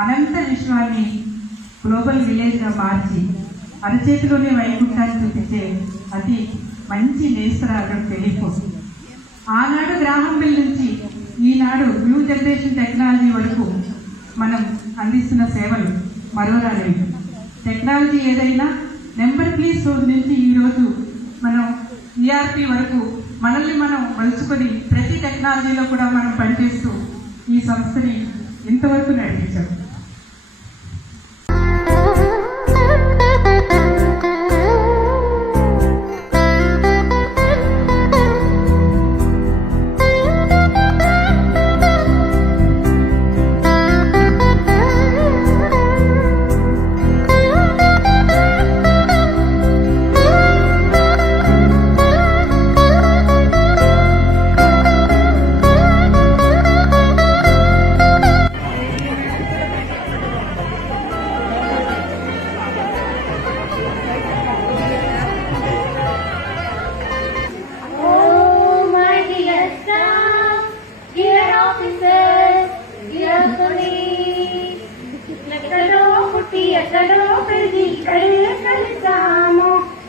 అనంత విశ్వాన్ని గ్లోబల్ విలేజ్గా మార్చి అరచేతిలోనే వైకుంఠాన్ని చూపించే అతి మంచి నేస్తరాగం టెలిఫోన్. ఆనాడు గ్రామం బిల్ నుంచి ఈనాడు న్యూ జనరేషన్ టెక్నాలజీ వరకు మనం అందిస్తున్న సేవలు మరోరాలేవు. టెక్నాలజీ ఏదైనా నెంబర్ ప్లీజ్ నుంచి ఈరోజు మనం ఈఆర్పి వరకు మనల్ని మనం మలుచుకొని ప్రతి టెక్నాలజీలో కూడా మనం పనిచేస్తూ ఈ సంస్థని ఇంతవరకు నడిపించాం.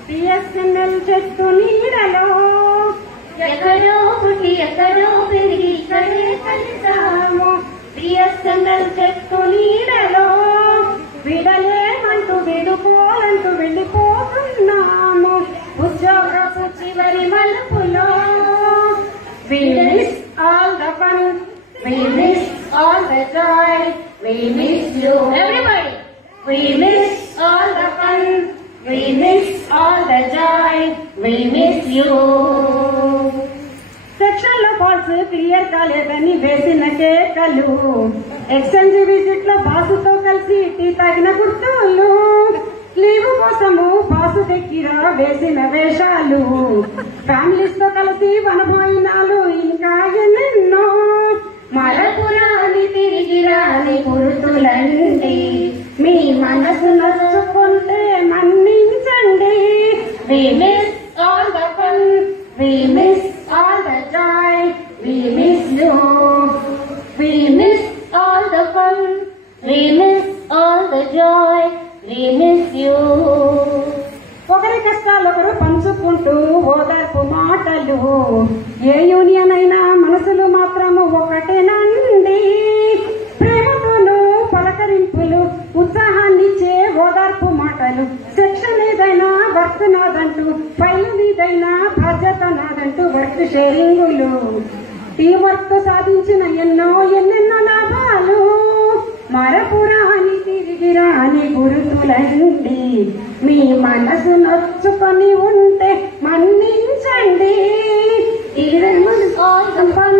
బిఎస్ఎన్ఎల్ చెట్టు నీడలో ఎక్కడో పుట్టి ఎక్కడో పెరిగి ఇక్కడే కలిసాము. బిఎస్ఎన్ఎల్ చెట్టు నీడలో విడలేమంటూ విడుకోలంటూ వెళ్ళిపోతున్నాము. ఉద్యోగపు చివరి మలుపులో we miss all the fun, we miss all the joy, we miss you everybody. We miss all the fun, we miss all the joy, we miss you. Section లో ఫాల్స్ క్లియర్ కాలేదని వేసిన కేకలు, exchange visit లో బాసుతో కలిసి tea తాగిన గుర్తులు, leave కోసము boss దగ్గర వేసిన వేషాలు, ఫ్యామిలీస్ తో కలిసి వనభోజనాలు, ఇంకా ఎన్నెన్నో మరపురాని తిరిగి రాని గుర్తులండి. మీ మనసు నచ్చుకుంటే మన్నించండి. We miss all the fun, we miss all the joy, we miss you. We miss all the fun, we miss all the joy, we miss you. ఒకరి కష్టాలు ఒకరు పంచుకుంటూ ఓదార్పు మాటలు, ఏ యూనియన్ అయినా మనసులు మాత్రము ఒకటేనండి. ప్రేమతోనూ పలకరింపులు, ఉత్సాహాన్నిచ్చే ఓదార్పు మాటలు, సెక్షన్ ఏదైనా వర్క్ నాదంటూ, ఫైల్ మీదైనా బాధ్యత నాదంటూ వర్క్ షేరింగులు, టీం వర్క్ తో సాధించిన ఎన్నెన్నో లాభాలు, మరపురాని తిరిగి రాని గుర్తులండి. మీ మనసు నొచ్చుకొని ఉంటే మన్నించండి. All the fun,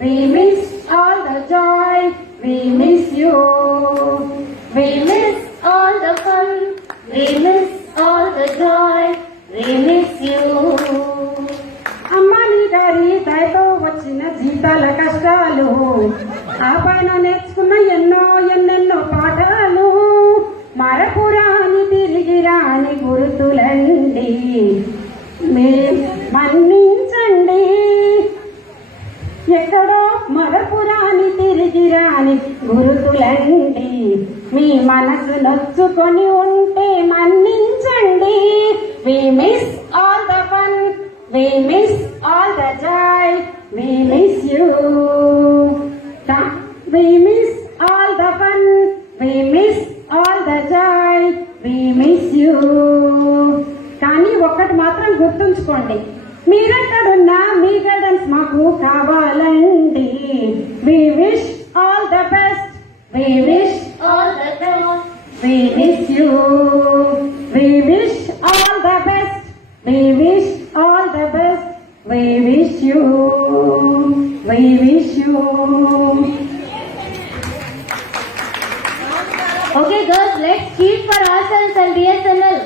we miss all the joy, we miss you. We miss all the fun, we miss all the joy, we miss you. అమ్మాని గారి దయతో వచ్చిన జీతాల కష్టాలు, ఆ పైన నేర్చుకున్న ఎన్నెన్నో పాఠాలు, మరపురాని తిరిగి రాని గుర్తులండి. మన్నించండి. ఎక్కడో మరపురాని తిరిగి రాని గుర్తులండి. మీ మనసు నొచ్చుకొని ఉంటే మన్నించండి. We miss all the fun, we miss all the joy, we miss you. We miss all the fun, we miss all the joy, we miss you. కానీ ఒక్కటి మాత్రం గుర్తుంచుకోండి, మీరెక్కడున్నా మీ గైడెన్స్ మాకు కావాలండి. We wish all the best, we wish all the best, we miss you. We wish all the best, we wish all the best, we wish you, we wish you. Okay girls, let's cheer for ourselves and BSNL.